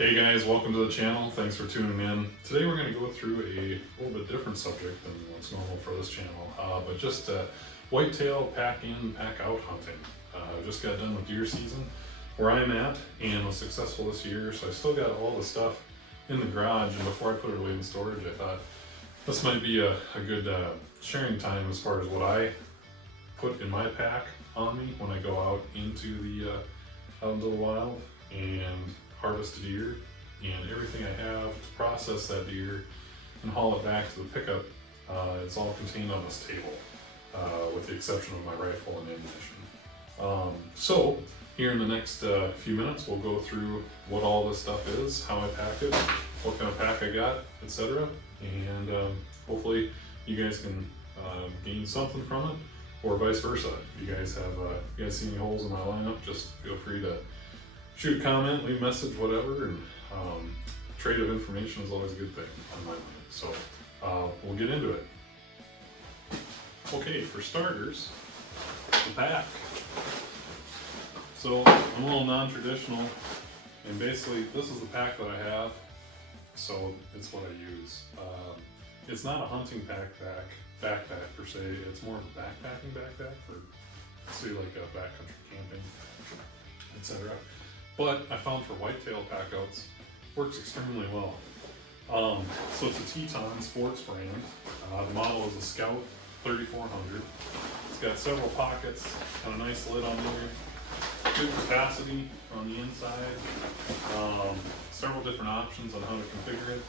Hey guys, welcome to the channel. Thanks for tuning in. Today we're going to go through a little bit different subject than what's normal for this channel, but just whitetail pack in, pack out hunting. Just got done with deer season where I'm at and was successful this year, so I still got all the stuff in the garage, and before I put it away in storage I thought this might be a good sharing time as far as what I put in my pack on me when I go out into the wild and harvest a deer, and everything I have to process that deer and haul it back to the pickup. It's all contained on this table, with the exception of my rifle and ammunition. So here in the next few minutes we'll go through what all this stuff is, how I pack it, what kind of pack I got, etc. And hopefully you guys can gain something from it, or vice versa. If you guys see any holes in my lineup, just feel free to shoot a comment, leave a message, whatever, and trade of information is always a good thing on my mind. So we'll get into it. Okay, for starters, the pack. So I'm a little non-traditional, and basically this is the pack that I have, so it's what I use. It's not a hunting backpack per se, it's more of a backpacking backpack for, say, like backcountry camping, etc. But I found for whitetail packouts, works extremely well. So it's a Teton sports brand. The model is a Scout 3400. It's got several pockets and a nice lid on there. Good capacity on the inside. Several different options on how to configure it.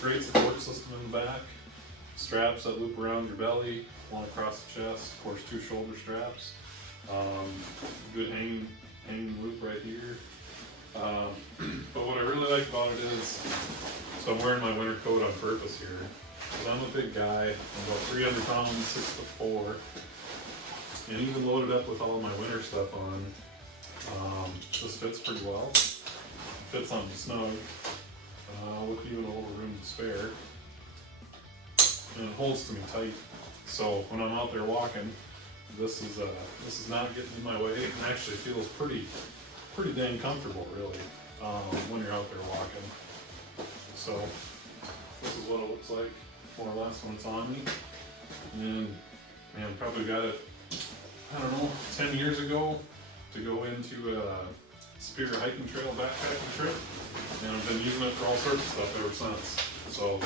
Great support system in the back. Straps that loop around your belly, one across the chest, of course 2 shoulder straps. Good hanging loop right here. But what I really like about it is, so I'm wearing my winter coat on purpose here, because I'm a big guy. I'm about 300 pounds, 6'4", and even loaded up with all of my winter stuff on. This fits pretty well. Fits on snug, with even a little room to spare, and it holds to me tight. So when I'm out there walking, this is not getting in my way, and actually feels pretty dang comfortable, really, when you're out there walking. So this is what it looks like more or less when it's on me. And man, probably got it, I don't know, 10 years ago to go into a Superior hiking trail backpacking trip, and I've been using it for all sorts of stuff ever since. So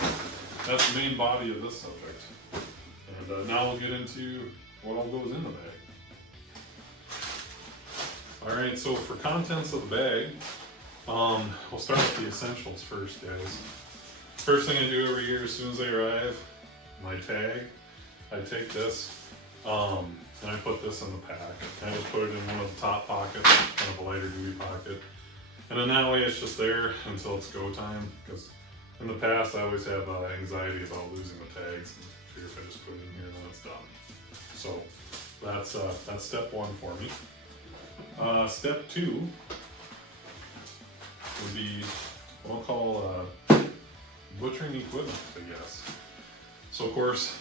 that's the main body of this subject. And now we'll get into what all goes in the bag. Alright, so for contents of the bag, we'll start with the essentials first, guys. First thing I do every year as soon as I arrive, my tag. I take this, and I put this in the pack. I just put it in one of the top pockets, kind of a lighter duty pocket. And then that way it's just there until it's go time, because in the past I always have anxiety about losing the tags, and figure if I just put it in here, then it's done. So that's step 1 for me. Step 2 would be what I'll call butchering equipment, I guess. So of course,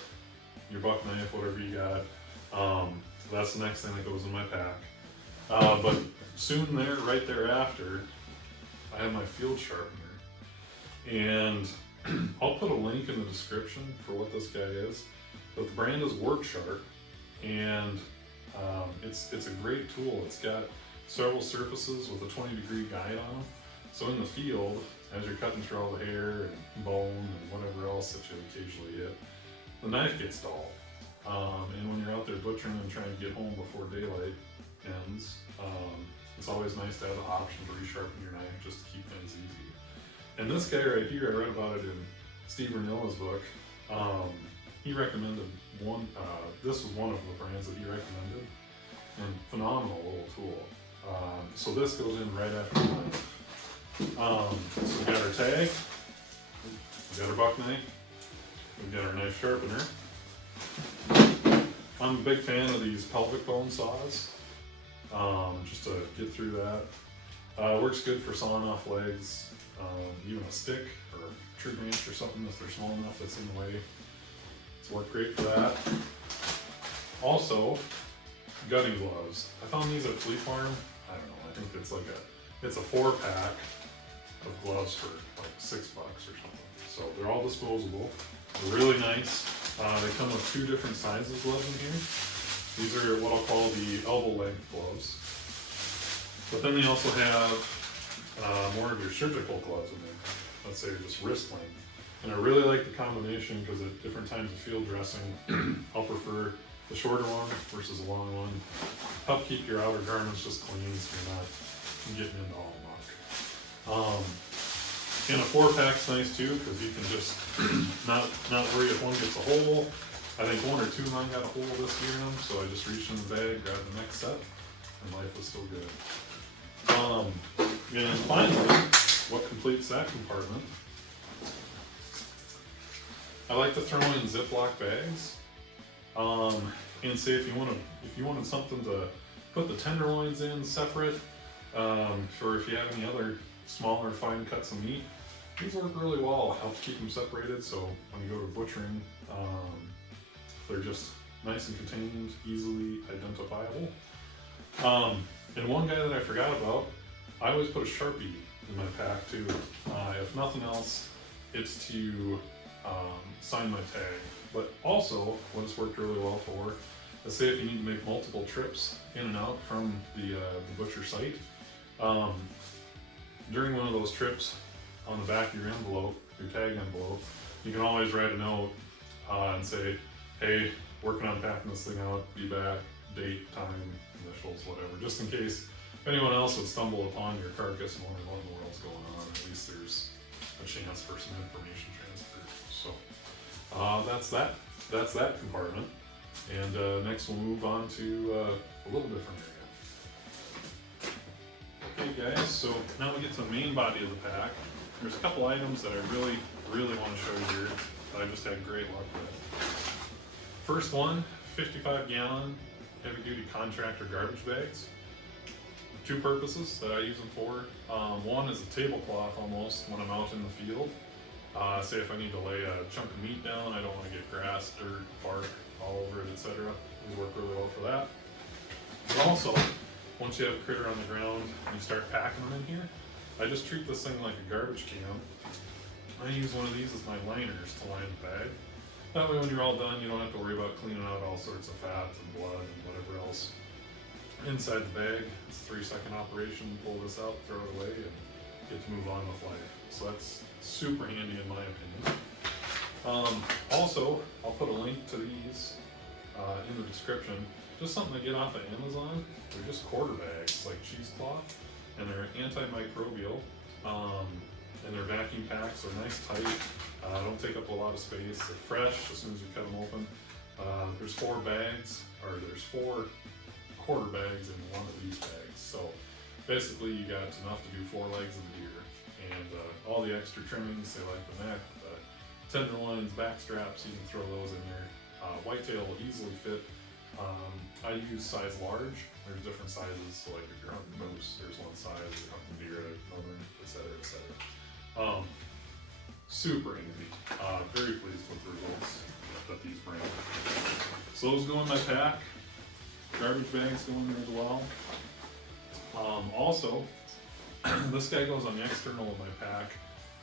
your buck knife, whatever you got. That's the next thing that goes in my pack. But soon right thereafter, I have my field sharpener. And I'll put a link in the description for what this guy is. But the brand is Work Sharp. And it's a great tool. It's got several surfaces with a 20-degree guide on them. So in the field, as you're cutting through all the hair and bone and whatever else that you occasionally hit, the knife gets dull. And when you're out there butchering and trying to get home before daylight ends, it's always nice to have the option to resharpen your knife just to keep things easy. And this guy right here, I read about it in Steve Vernilla's book. He recommended one, this was one of the brands that he recommended, and phenomenal little tool. So this goes in right after the knife. So we got our tag, we got our buck knife, we got our knife sharpener. I'm a big fan of these pelvic bone saws, just to get through that. Works good for sawing off legs, even a stick or a tree branch or something if they're small enough that's in the way. It's worked great for that. Also, gutting gloves. I found these at Fleet Farm. I don't know, I think it's like a it's a 4-pack of gloves for like $6 or something. So they're all disposable. They're really nice. They come with 2 different sizes of gloves in here. These are what I'll call the elbow length gloves. But then they also have more of your surgical gloves in there. Let's say just wrist length. And I really like the combination because at different times of field dressing, I'll prefer the shorter one versus a long one. Help keep your outer garments just clean so you're not getting into all muck. And a 4-pack's nice too because you can just not worry if one gets a hole. I think 1 or 2 of mine got a hole this year in them, so I just reached in the bag, grabbed the next set, and life was still good. And finally, what completes that compartment? I like to throw in Ziploc bags. And say if you wanted something to put the tenderloins in separate, or if you have any other smaller fine cuts of meat, these work really well. It helps keep them separated, so when you go to butchering, they're just nice and contained, easily identifiable. And one guy that I forgot about, I always put a Sharpie in my pack too. If nothing else, it's to sign my tag. But also, what it's worked really well for, let's say if you need to make multiple trips in and out from the butcher site, during one of those trips, on the back of your envelope, your tag envelope, you can always write a note and say, hey, working on packing this thing out, be back, date, time, initials, whatever, just in case if anyone else would stumble upon your carcass and wonder what in the world's going on, at least there's a chance for some information transfer. So that's that compartment. And next we'll move on to a little different area. Okay guys, so now we get to the main body of the pack. There's a couple items that I really want to show you here that I just had great luck with. First one, 55-gallon heavy-duty contractor garbage bags. 2 purposes that I use them for. One is a tablecloth almost when I'm out in the field. Say if I need to lay a chunk of meat down, I don't want to get grass, dirt, bark all over it, etc. These work really well for that. But also, once you have a critter on the ground and you start packing them in here, I just treat this thing like a garbage can. I use one of these as my liners to line the bag. That way when you're all done, you don't have to worry about cleaning out all sorts of fat and blood and whatever else inside the bag. It's a 3-second operation. Pull this out, throw it away, and get to move on with life. So that's super handy in my opinion. Also, I'll put a link to these in the description. Just something to get off of Amazon. They're just quarter bags, like cheesecloth, and they're antimicrobial. And they're vacuum packed, so they're nice, tight. Don't take up a lot of space. They're fresh as soon as you cut them open. There's 4 bags, or there's 4 quarter bags in one of these bags. So basically you got enough to do 4 legs of the deer. And all the extra trimmings, say like the neck, the tenderloins, back straps, you can throw those in there. Whitetail will easily fit. I use size large. There's different sizes, so like if you're hunting moose, there's one size, if you're hunting deer, another, etc., etc. Super handy. Very pleased with the results that these bring. So those go in my pack. Garbage bags go in there as well. Also, this guy goes on the external of my pack.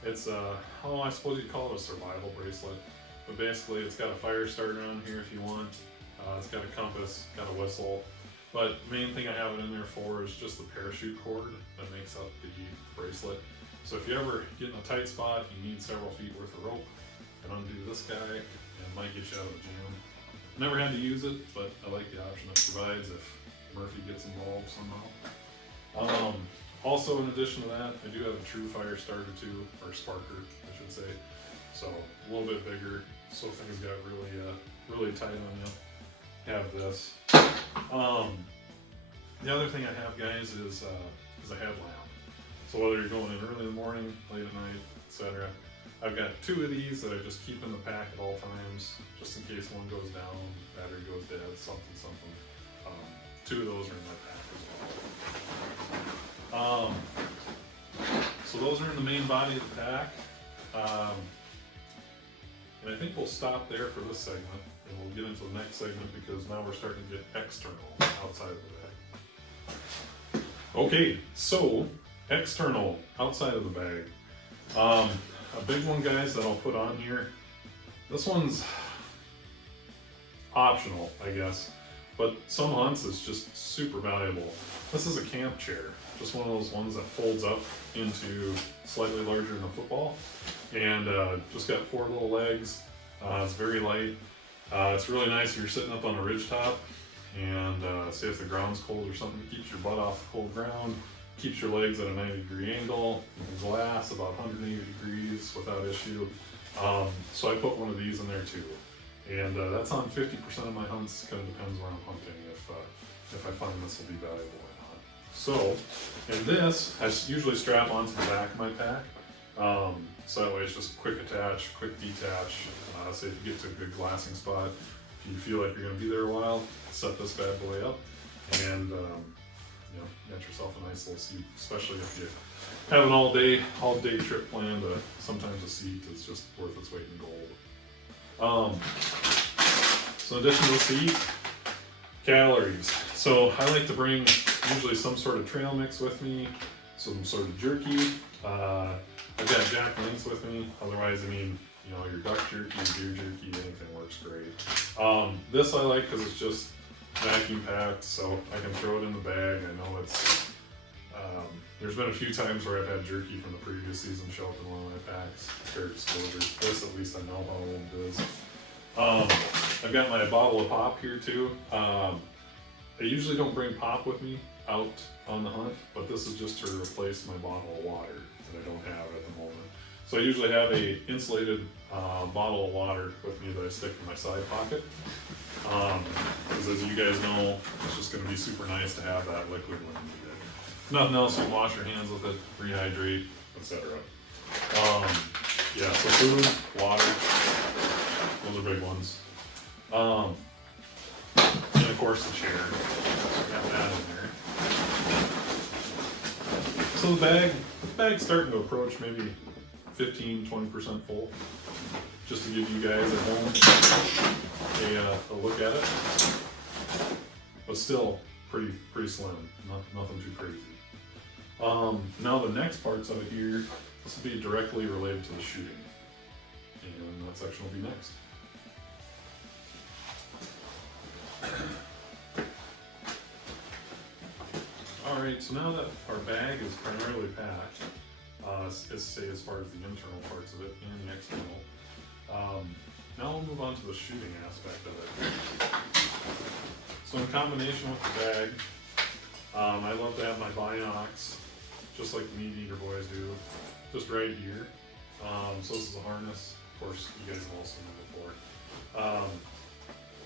It's I suppose you'd call it a survival bracelet, but basically it's got a fire starter on here if you want. It's got a compass, got a whistle, but the main thing I have it in there for is just the parachute cord that makes up the bracelet. So if you ever get in a tight spot, you need several feet worth of rope, and undo this guy, and it might get you out of the jam. Never had to use it, but I like the option it provides if Murphy gets involved somehow. Also, in addition to that, I do have a true fire starter too, or sparker, I should say. So a little bit bigger, so things got really tight on you. Have this. The other thing I have, guys, is a headlamp. So whether you're going in early in the morning, late at night, etc., I've got 2 of these that I just keep in the pack at all times, just in case one goes down, battery goes dead, something. 2 of those are in my pack as well. So those are in the main body of the pack. And I think we'll stop there for this segment, and we'll get into the next segment because now we're starting to get external outside of the bag. Okay, so external, outside of the bag. A big one, guys, that I'll put on here. This one's optional, I guess, but some hunts it's just super valuable. This is a camp chair, just one of those ones that folds up into slightly larger than a football, and just got 4 little legs. It's very light. It's really nice if you're sitting up on a ridge top, and say if the ground's cold or something, it keeps your butt off the cold ground, keeps your legs at a 90-degree angle, glass about 180 degrees without issue. So I put one of these in there too. And that's on 50% of my hunts. Kind of depends where I'm hunting if I find this will be valuable or not. So, and this I usually strap onto the back of my pack. So that way it's just quick attach, quick detach. Say if you get to a good glassing spot, if you feel like you're going to be there a while, set this bad boy up, and you know, get yourself a nice little seat. Especially if you have an all day trip planned. Sometimes a seat is just worth its weight in gold. So in addition to the seat, calories. So I like to bring usually some sort of trail mix with me, some sort of jerky. I've got Jack Links with me. Otherwise, I mean, you know, your duck jerky, deer jerky, anything works great. This I like because it's just vacuum packed, so I can throw it in the bag. I know it's, there's been a few times where I've had jerky from the previous season show up in one of my packs. Fair disclosure. This, at least I know how old it is. I've got my bottle of pop here too. I usually don't bring pop with me out on the hunt, but this is just to replace my bottle of water that I don't have at the moment. So I usually have a insulated bottle of water with me that I stick in my side pocket. Because as you guys know, it's just going to be super nice to have that liquid when you need it. Nothing else, you can wash your hands with it, rehydrate, etc. Yeah, so food, water, those are big ones. And of course the chair, so got that in there. So the bag's starting to approach maybe 15-20% full, just to give you guys at home a look at it. But still pretty slim, nothing too crazy. Now the next parts of it here, this will be directly related to the shooting, and that section will be next. Alright, so now that our bag is primarily packed, as far as the internal parts of it and the external, now we'll move on to the shooting aspect of it. So in combination with the bag, I love to have my binocs, just like the meat eater boys do, just right here. So this is a harness, of course you guys have all seen it before.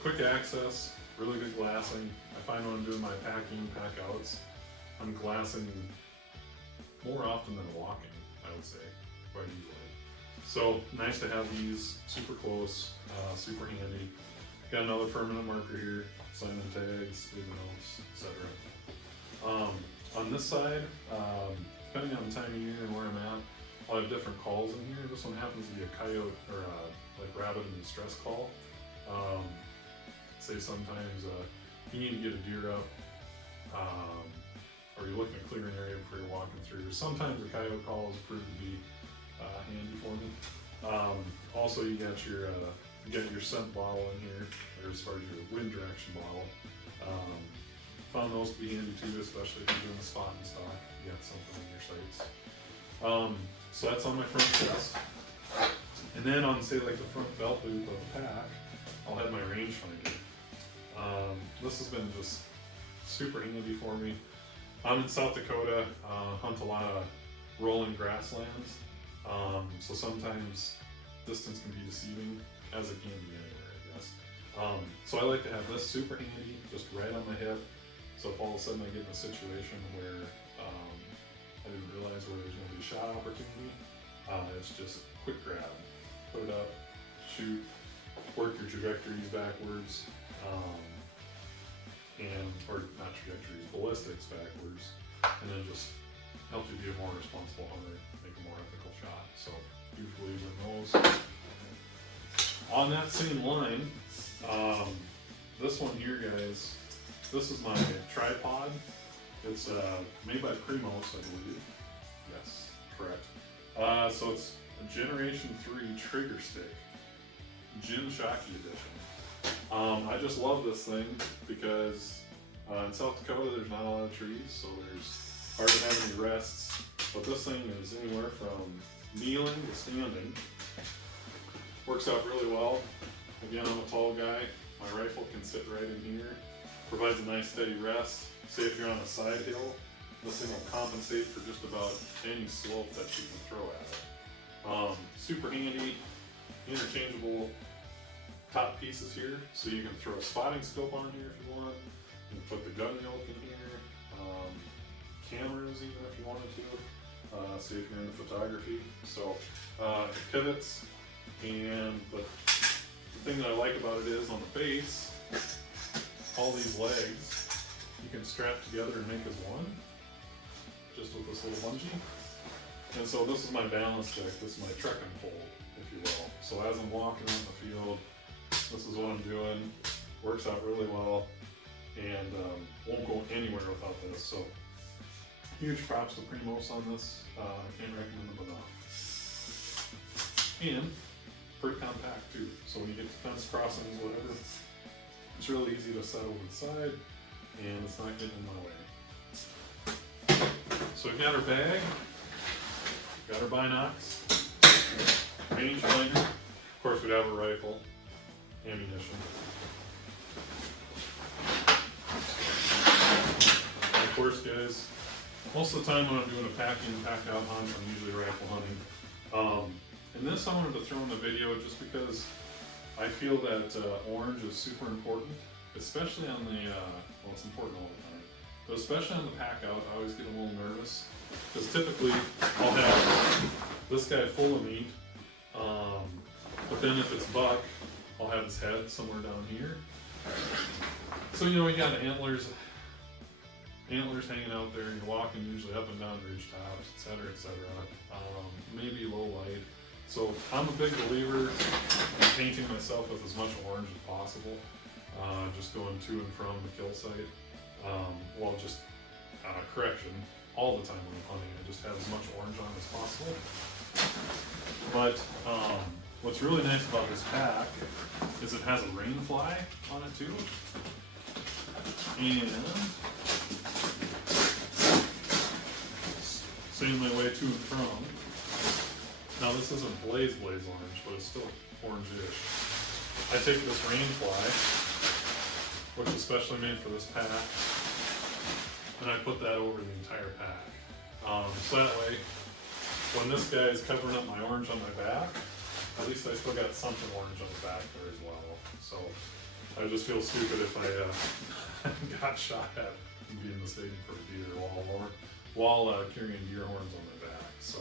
Quick access, really good glassing. I find when I'm doing my packing, pack outs, I'm glassing more often than walking, I would say, quite easily. So nice to have these super close, super handy. Got another permanent marker here, signing tags, leaving notes, etc. On this side, depending on the time of year and where I'm at, I'll have different calls in here. This one happens to be a coyote or like rabbit in distress call. Say sometimes you need to get a deer up, or you're looking to clear an area before you're walking through. Sometimes a coyote call has proved to be handy for me. Also, you got your scent bottle in here, or as far as your wind direction bottle. Found those to be handy too, especially if you're doing the spot and stock. You got something in your sights. So that's on my front chest. And then on, say, like the front belt loop of the pack, I'll have my rangefinder. This has been just super handy for me. I'm in South Dakota, hunt a lot of rolling grasslands, so sometimes distance can be deceiving, as it can be anywhere, I guess. So I like to have this super handy, just right on my hip, so if all of a sudden I get in a situation where I didn't realize where there's going to be a shot opportunity, it's just quick grab, put it up, shoot, work your trajectories backwards, or not trajectories, ballistics backwards, and then just helps you be a more responsible hunter, make a more ethical shot. So huge believer in those. On that same line, this one here, guys, this is my tripod. It's made by Primos, I believe. Yes, correct. So it's a Generation 3 trigger stick, Jim Shockey edition. I just love this thing because in South Dakota there's not a lot of trees, so there's hard to have any rests. But this thing is anywhere from kneeling to standing. Works out really well. Again, I'm a tall guy. My rifle can sit right in here. Provides a nice steady rest. Say if you're on a side hill, this thing will compensate for just about any slope that you can throw at it. Super handy, interchangeable top pieces here, so you can throw a spotting scope on here if you want. You can put the gun yoke in here, cameras even if you wanted to, say if you're into photography. So it pivots, and the thing that I like about it is on the base, all these legs you can strap together and make as one, just with this little bungee. And so this is my balance stick, this is my trekking pole, if you will. So as I'm walking on the field, this is what I'm doing. Works out really well, and won't go anywhere without this. So huge props to Primos on this. Can't recommend them enough. And pretty compact too. So when you get to fence crossings, whatever, it's really easy to set over the side, and it's not getting in my way. So we've got our bag, got our binocs, rangefinder. Of course, we'd have a rifle, ammunition. And of course, guys, most of the time when I'm doing a pack-in, pack-out hunt, I'm usually rifle hunting. And this I wanted to throw in the video just because I feel that orange is super important, especially on the, well, it's important all the time, but especially on the pack-out, I always get a little nervous, because typically I'll have this guy full of meat, but then if it's buck, I'll have his head somewhere down here. So you know, you got antlers hanging out there, you're walking usually up and down ridge tops, etc., etc. Maybe low light. So I'm a big believer in painting myself with as much orange as possible, just going to and from the kill site. Well, just correction, all the time when I'm hunting, I just have as much orange on as possible. But what's really nice about this pack is it has a rain fly on it too. And same my way to and from. Now this isn't blaze orange, but it's still orange-ish. I take this rain fly, which is specially made for this pack, and I put that over the entire pack. So that way, when this guy is covering up my orange on my back, at least I still got something orange on the back there as well. So I just feel stupid if I got shot at and being mistaken for a deer while carrying deer horns on my back. So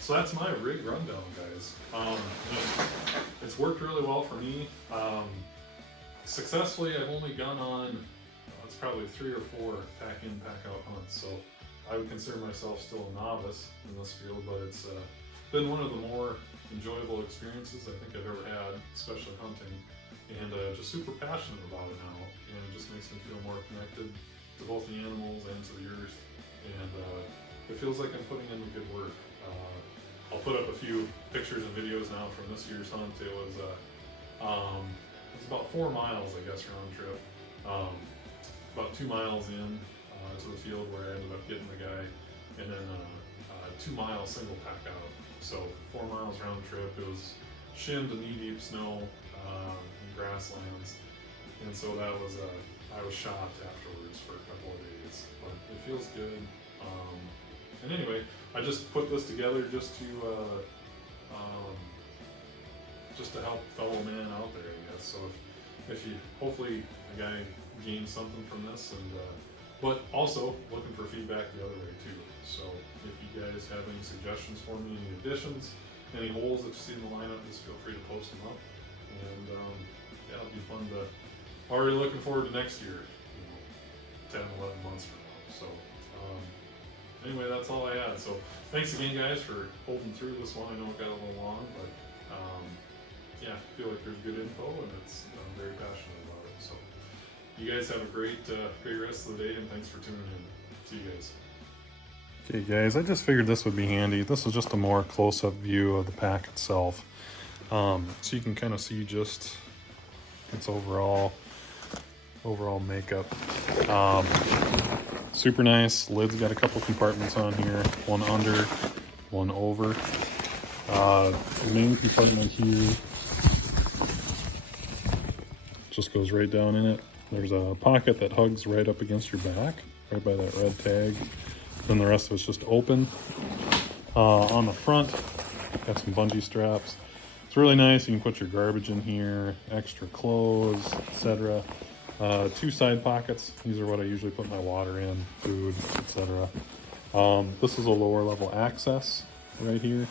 so that's my rig rundown, guys. It's worked really well for me. Successfully, I've only gone on, it's probably 3 or 4 pack-in, pack-out hunts. So I would consider myself still a novice in this field, but it's been one of the more enjoyable experiences I think I've ever had, especially hunting, and just super passionate about it now. And it just makes me feel more connected to both the animals and to the earth, and it feels like I'm putting in the good work. I'll put up a few pictures and videos now from this year's hunt. It was about 4 miles, I guess, round trip. About 2 miles in to the field where I ended up getting the guy, and then 2 mile single pack out. So 4 miles round trip. It was shin to knee deep snow and grasslands, and so that was I was shocked afterwards for a couple of days, but it feels good. And anyway, I just put this together just to help fellow man out there, I guess. So if you, hopefully the guy gained something from this, and but also looking for feedback the other way too. So if you guys have any suggestions for me, any additions, any holes that you see in the lineup, just feel free to post them up. And yeah, it'll be fun to, already looking forward to next year, 10, 11 months from now. So anyway, that's all I had. So thanks again, guys, for holding through this one. I know it got a little long, but yeah, I feel like there's good info, and I'm very passionate about it. So you guys have a great rest of the day, and thanks for tuning in. See you guys. Okay guys, I just figured this would be handy. This is just a more close-up view of the pack itself. So you can kind of see just its overall makeup. Super nice. Lid's got a couple compartments on here. One under, one over. The main compartment here just goes right down in it. There's a pocket that hugs right up against your back, right by that red tag. Then the rest of it's just open. On the front, got some bungee straps. It's really nice. You can put your garbage in here, extra clothes, etc. 2 side pockets. These are what I usually put my water in, food, etc. This is a lower level access right here.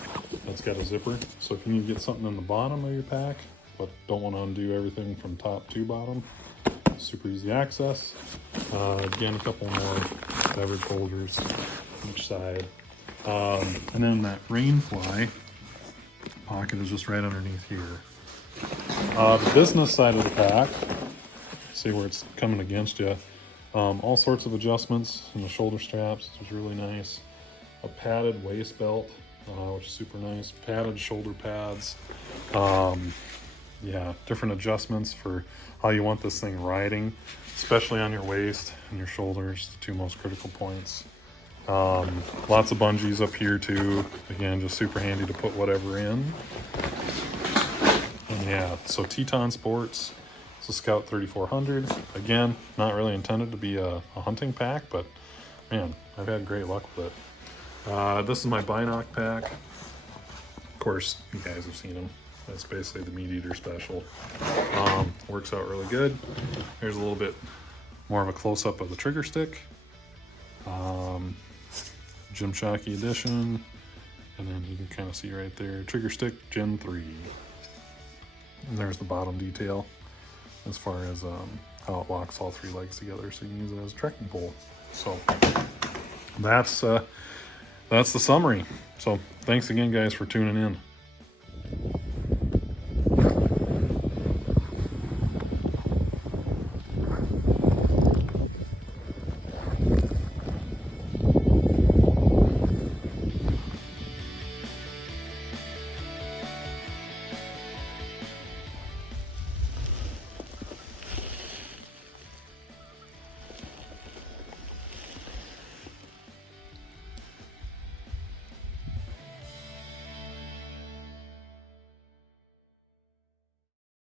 It's got a zipper. So if you need to get something in the bottom of your pack, but don't want to undo everything from top to bottom, super easy access. Again, a couple more beverage holders each side. And then that rain fly pocket is just right underneath here. The business side of the pack, see where it's coming against you. All sorts of adjustments in the shoulder straps, which is really nice. A padded waist belt, which is super nice. Padded shoulder pads. Yeah, different adjustments for how you want this thing riding, especially on your waist and your shoulders, the 2 most critical points. Lots of bungees up here too. Again, just super handy to put whatever in. And yeah, so Teton Sports. It's a Scout 3400. Again, not really intended to be a hunting pack, but man, I've had great luck with it. This is my binoc pack. Of course, you guys have seen them. That's basically the Meat Eater special. Works out really good. Here's a little bit more of a close-up of the trigger stick. Jim Shockey edition. And then you can kind of see right there, trigger stick Gen 3. And there's the bottom detail as far as how it locks all 3 legs together, so you can use it as a trekking pole. So that's the summary. So thanks again guys for tuning in.